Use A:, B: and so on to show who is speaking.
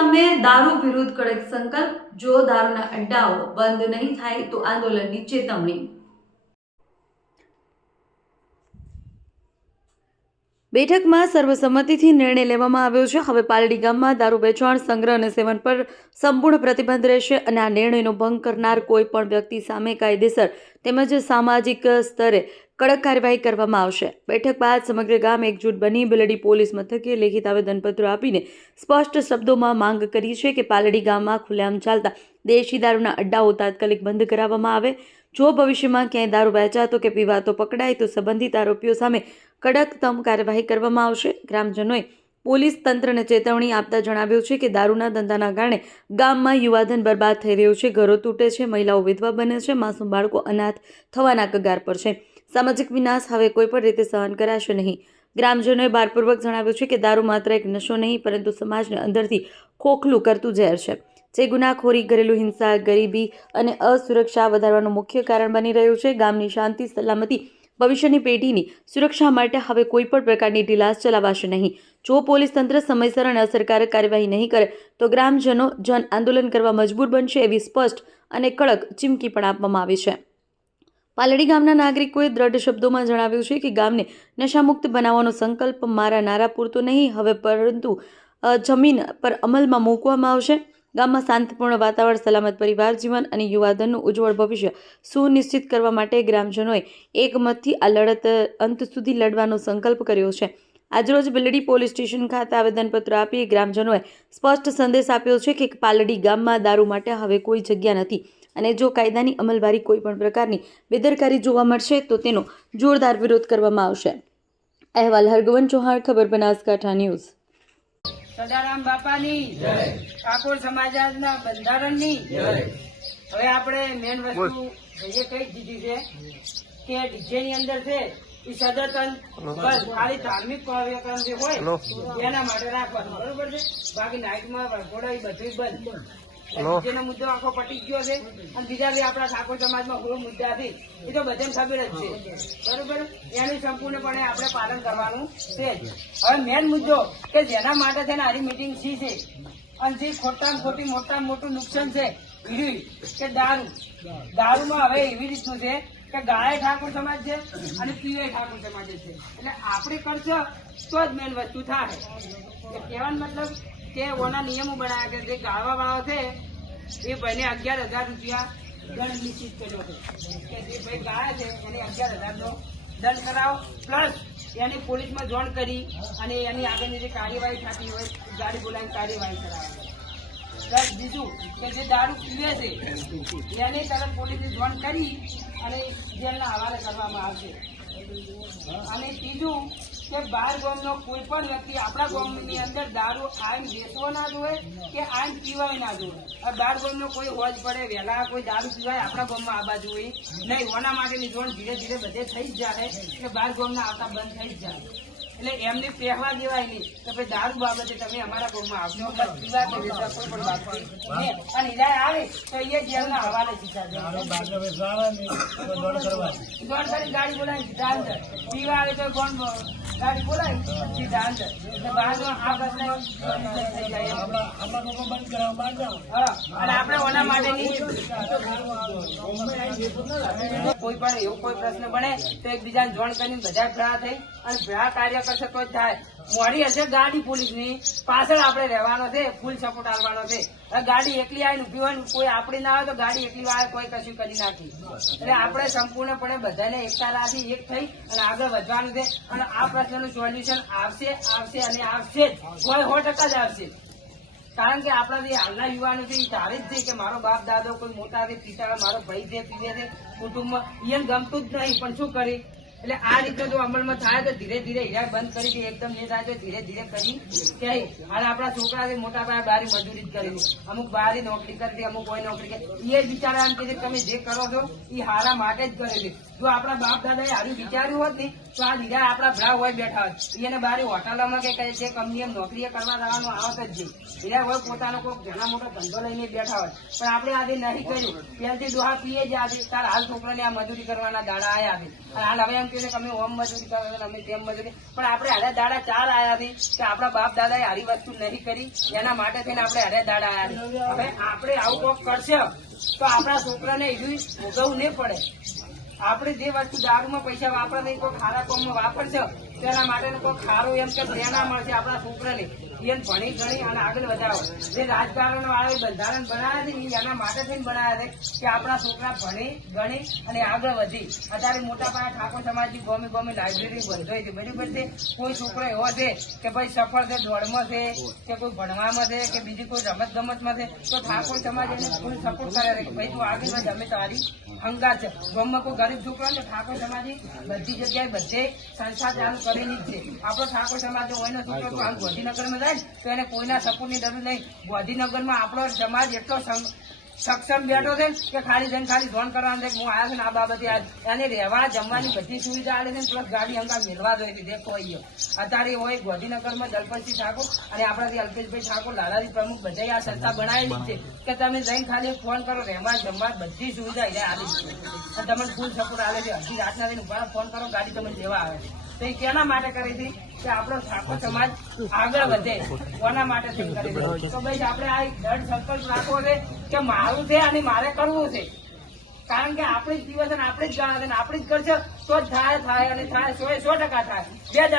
A: ગામે દારૂ વિરુદ્ધ કડક સંકલ્પ જો દારૂના અડ્ડાઓ બંધ નહીં થાય તો આંદોલનની ચેતવણી. બેઠકમાં સર્વસંમતિથી નિર્ણય લેવામાં આવ્યો છે. હવે પાલડી ગામમાં દારૂ વેચાણ, સંગ્રહ અને સેવન પર સંપૂર્ણ પ્રતિબંધ રહેશે અને આ નિર્ણયનો ભંગ કરનાર કોઈ પણ વ્યક્તિ સામે કાયદેસર તેમજ સામાજિક સ્તરે કડક કાર્યવાહી કરવામાં આવશે. બેઠક બાદ સમગ્ર ગામ એકજૂટ બની બિલડી પોલીસ મથકે લેખિત આવેદનપત્ર આપીને સ્પષ્ટ શબ્દોમાં માંગ કરી છે કે પાલડી ગામમાં ખુલ્લેઆમ ચાલતા દેશી દારૂના અડ્ડાઓ તાત્કાલિક બંધ કરાવવામાં આવે. જો ભવિષ્યમાં ક્યાંય દારૂ વેચાતો કે પીવાતો પકડાય તો સંબંધિત આરોપીઓ સામે કડકતમ કાર્યવાહી કરવામાં આવશે. ગ્રામજનોએ પોલીસ તંત્રને ચેતવણી આપતા જણાવ્યું છે કે દારૂના ધંધાના કારણે ગામમાં યુવાધન બરબાદ થઈ રહ્યું છે. ઘરો તૂટે છે, મહિલાઓ વિધવા બને છે, માસૂમ બાળકો અનાથ થવાના કગાર પર છે. સામાજિક વિનાશ હવે કોઈપણ રીતે સહન કરાશે નહીં. ગ્રામજનોએ ભારપૂર્વક જણાવ્યું છે કે દારૂ માત્ર એક નશો નહીં, પરંતુ સમાજને અંદરથી ખોખલું કરતું ઝેર છે. જે ગુનાખોરી ઘરેલું હિંસા, ગરીબી અને અસુરક્ષા વધારવાનું મુખ્ય કારણ બની રહ્યું છે. ગામની શાંતિ, સલામતી, ભવિષ્યની પેઢીની સુરક્ષા માટે હવે કોઈ પણ પ્રકારની ઢીલાસ ચલાવાશે નહીં. જો પોલીસ તંત્ર સમયસર અને અસરકારક કાર્યવાહી નહીં કરે, તો ગ્રામજનો જન આંદોલન કરવા મજબૂર બનશે એવી સ્પષ્ટ અને કડક ચીમકી પણ આપવામાં આવી છે. પાલડી ગામના નાગરિકોએ દ્રઢ શબ્દોમાં જણાવ્યું છે કે ગામને નશામુક્ત બનાવવાનો સંકલ્પ મારા નારા પૂરતો નહીં, હવે પરંતુ જમીન પર અમલમાં મૂકવામાં આવશે. ગામમાં શાંતિપૂર્ણ વાતાવરણ, સલામત પરિવાર, જીવન અને યુવાધનનું ઉજ્જવળ ભવિષ્ય સુનિશ્ચિત કરવા માટે ગ્રામજનોએ એકમતથી આ લડત અંત સુધી લડવાનો સંકલ્પ કર્યો છે. આજરોજ બિલડી પોલીસ સ્ટેશન ખાતે આવેદનપત્ર આપી ગ્રામજનોએ સ્પષ્ટ સંદેશ આપ્યો છે કે પાલડી ગામમાં દારૂ માટે હવે કોઈ જગ્યા નથી અને જો કાયદાની અમલવારી કોઈ પણ પ્રકારની બેદરકારી જોવા મળશે, તો તેનો જોરદાર વિરોધ કરવામાં આવશે. અહેવાલ હરગવન ચૌહાણ, ખબર બનાસકાંઠા ન્યૂઝ.
B: સદારામ બાપાની ઠાકોર સમાજના બંધારણની. હવે આપણે મેન વસ્તુ જે કઈ દીધી છે? કે ડીજે ની અંદર છે એ સદતન બસ ખાલી ધાર્મિક કાર્યક્રમ જે હોય એના માટે રાખવાનું બરોબર છે? બાકી નાઇટમાં વરઘોડા એ બધું બંધ. ડીજેનો મુદ્દો આખો પટી ગયો છે. અને બીજા બી આપણા ઠાકોર સમાજમાં બહુ મુદ્દા એ તો બધાને ખબર જ છે. બરોબર? એનું સંપૂર્ણપણે આપણે પાલન કરવાનું છે. હવે મેન મુદ્દો કે જેના માટે છે ને આની મિટિંગ સી છે. અને જે ખોટા ખોટી મોટા મોટું નુકસાન છે કે દારૂ. દારૂમાં હવે એવી રીતનું છે કે ગાય ઠાકોર સમાજ છે અને પીવે ઠાકોર સમાજ છે. એટલે આપણે કરશો તો જ મેન વસ્તુ થાય. કહેવાનો મતલબ કે ઓના નિયમો બનાવ્યા કે જે ગાળવા વાળો છે, એ ભાઈને અગિયાર હજાર રૂપિયા દંડ નિશ્ચિત કર્યો છે. કે જે ભાઈ ગાય છે, એને અગિયાર હજારનો દંડ કરાવો પ્લસ એની પોલીસમાં જોણ કરી અને એની આગળની જે કાર્યવાહી થતી હોય, ગાડી બોલાવીને કાર્યવાહી કરાવવાની પ્લસ બીજું, કે જે દારૂ પીવે છે, એની તરફ પોલીસે જોણ કરી અને જેલના હવાલે કરવામાં આવશે. અને ત્રીજું, કે બાર ગામનો કોઈ પણ વ્યક્તિ આપણા ગામની અંદર દારૂ આઈન વેચવો ના જોઈએ કે આઈન પીવાય ના જોઈએ આ બાર ગામનો કોઈ હોજ પડે, વહેલા કોઈ દારૂ પીવાય, આપણા ગામમાં બાજુ હોય નહીં. ઓના માટેની જોણ ધીરે ધીરે બધે થઈ જ જાય, કે બાર ગામના આવતા બંધ થઈ જ જાય. એટલે એમને પહેવા દેવાય નહીં. કે ભાઈ દારૂ બાબતે તમે અમારા ગામમાં આવશો પીવા કે વેચવા કોઈ પણ બાબતે. અને હિદાય આવે તો એ જેલના હવાલે સીધા જાય ગાડી બોલાવી સીધા અંદર. પીવા આવે તો કોણ ગાડી બોલાવી? સીધા અંદર. એટલે બહારનો આ પ્રશ્ન થઈ જાય અને આપણે ઓના માટેની કોઈ પણ એવો કોઈ પ્રશ્ન બને તો એકબીજાને જોણ કરીને બધા ભેળા થઈ અને ભેળા કાર્ય કરશે તો થાય. મોડી હશે ગાડી પોલીસની. પાછળ આપણે રહેવાનો છે, ફૂલ સપોર્ટ આપવાનો છે. ગાડી એકલી આવીને ઊભી હોય કોઈ આપણી ના આવે તો ગાડી એકલી આવે કોઈ કશું કરી નાખી. એટલે આપણે સંપૂર્ણપણે બધાને એકતા રાખી, એક થઈ અને આગળ વધવાનું છે. અને આ પ્રશ્નનું સોલ્યુશન આવશે આવશે અને આવશે જ. કોઈ સો ટકા જ આવશે. કારણ કે આપણા જે હાલના યુવાનો છે, એ ધારે જ છે કે મારો બાપ, દાદો કોઈ મોટા છે પિતા મારો ભાઈ છે પીએ છે કુટુંબમાં એને ગમતું જ નહીં. પણ શું કરી? એટલે આ રીતે જો અમલમાં થાય તો ધીરે ધીરે હીરા બંધ કરી દે, એકદમ એ થાય તો ધીરે ધીરે કરી કે હાલ આપણા છોકરા છે, મોટા ભાઈ બારી મજૂરી જ કરી અમુક બારી નોકરી કરી અમુક કોઈ નોકરી કરી એ બિચારા એમ કે તમે જે કરો છો એ હારા માટે જ કરે છે. જો આપણા બાપ દાદાએ આવી વિચાર્યું હોત ને, તો આ બીજા આપણા ભરા હોય બેઠા હોત. એને બારી હોટલોમાં કે કહે છે કંપની એમ નોકરી કરવા જવાનું આવત જ નહીં. બીજા હોય પોતાનો કોઈ ઘણા મોટો ધંધો લઈને બેઠા હોય પણ આપણે આજે નહીં કર્યું. પહેલથી દોહા પીએ જ આજે. તાર હાલ છોકરાને આ મજૂરી કરવાના દાડા આયા છે. હાલ હવે એમ કે અમે ઓમ મજૂરી કરવા અમે તેમ મજૂરી. પણ આપણે હારે દાડા ચાર આયા છે કે આપણા બાપ દાદાએ હારી વસ્તુ નહીં કરી, એના માટે થઈને આપણે હારે દાડા આવ્યા હવે આપણે આવું કોક કરશે તો આપણા છોકરાને એવી ભોગવવું નહીં પડે. આપણે જે વસ્તુ દારૂમાં પૈસા વાપરે નહીં, કોઈ ખારા કોમમાં વાપરશે તેના માટે કોઈ ખારું એમ કે પ્રેરણા મળશે આપણા છોકરાને. એમ ભણી ગણી અને આગળ વધારો. જે રાજકારણ વાળા બંધારણ બનાવ્યા છે એના માટે થઈને બનાવ્યા છે કે આપણા છોકરા ભણી, ગણી અને આગળ વધી. અત્યારે મોટા પાયા ઠાકોર સમાજની ગોમે ગોમે લાઇબ્રેરી બંધાઈ છે. બરાબર છે? કોઈ છોકરો એવો છે કે ભાઈ સફળ છે, દોડમાં છે, કે કોઈ ભણવામાં છે, કે બીજી કોઈ રમત ગમતમાં છે, તો ઠાકોર સમાજ એને ફૂલ સપોર્ટ કરે છે કે ભાઈ તું આગળ વધ, અમે તારી હંગાત છે. ગામમાં ગરીબ છોકરો ને ઠાકોર સમાજની બધી જગ્યાએ બધે સંસ્થા ચાલુ કરેલી જ છે. આપણો ઠાકોર સમાજ એનો છોકરો ગોધીનગરમાં જાય તો એને કોઈના સપોર્ટની જરૂર નહીં. ગોધીનગરમાં આપણો સમાજ એટલો સક્ષમ બેઠો છે કે ખાલી જઈને ખાલી ફોન કરવાનું છે હું આવ્યો છું આ બાબતે એને રહેવા જમવાની બધી સુવિધા આલે છે પ્લસ ગાડી હંગા મેળવા જોઈએ છે દેખો અહીંયા અત્યારે હોય ગોધીનગરમાં દલપતસિંહ ઠાકોર અને આપણાથી અલ્પેશભાઈ ઠાકોર, લાલાજી પ્રમુખ બધા આ સંસ્થા બનાવેલી છે કે તમે જઈને ખાલી ફોન કરો, રહેવા જમવા બધી સુવિધા અહીંયા આવી છે. તમને ફૂલ સપોર્ટ આવે છે. હજી રાતના જઈને ફોન કરો, ગાડી તમને લેવા આવે છે. તો માટે કરી હતી? કે આપણો સમાજ આગળ વધે. કોના માટે થઈ કરી હતી? તો ભાઈ આપણે આ દૃઢ સંકલ્પ રાખવો છે કે મારું છે અને મારે કરવું છે. કારણ કે આપણે જ દિવસ અને આપણે જ છે અને આપણે જ કરશે તો જ થાય થાય અને થાય, સો સો ટકા થાય. બે